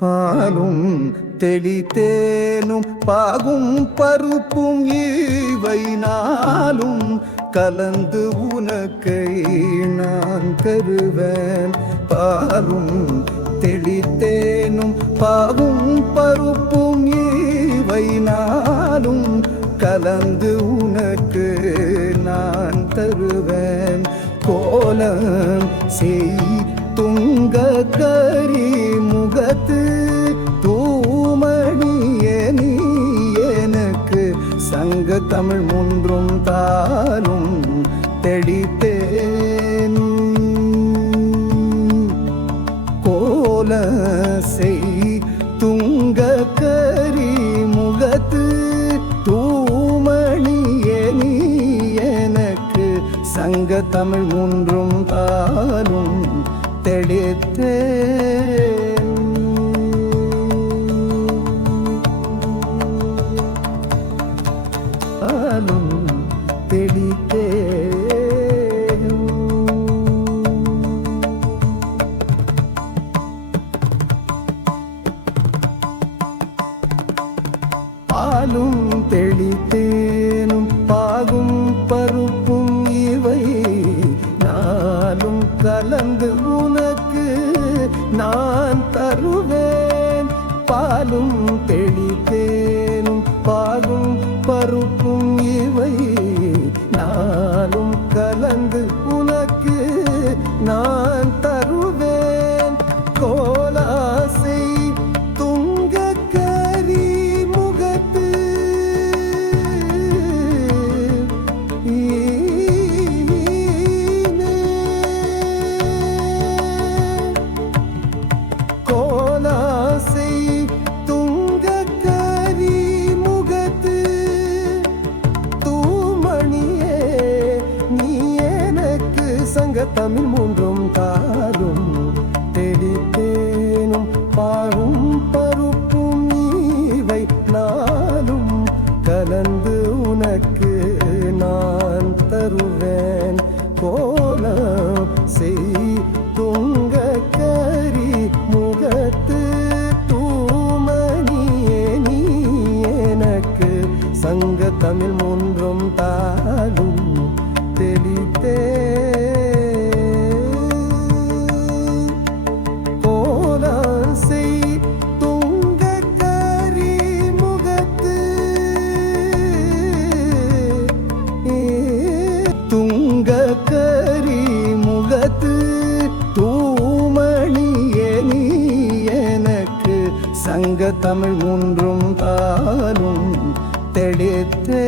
பாலும் தெளித்தேனும் பாகும் பருப்பும் இவை நாளும் கலந்து உனக்கை நான் கருவேன். பாலும் தெளித்தேனும் பாகும் பருப்பும் இவை நாளும் கலந்து உனக்கு நான் தருவேன். கோலம் செய் துங்க கரி தமிழ் மூன்றும் தானும் தெடித்தேன். கோல செய் துங்க கரி முகத்து தூமணிய நீ எனக்கு சங்க தமிழ் மூன்றும் தானும் தெடித்தேன். தானும் பாலும் தெளித்தேனும் பாகும் பருப்பும் இவை நாளும் கலந்து உனக்கு நான் தருவேன். பாலும் தெளித்தேனும் பாகும் பருப்பும் தமிழ் மூன்றும் தாரும். தெடித்தேனும் பாரும் பருப்பும் இவை நாளும். கலந்து உனக்கு நான் தருவேன் கோலம். தமிழ் மூன்றும் தாலும் தெளித்தே.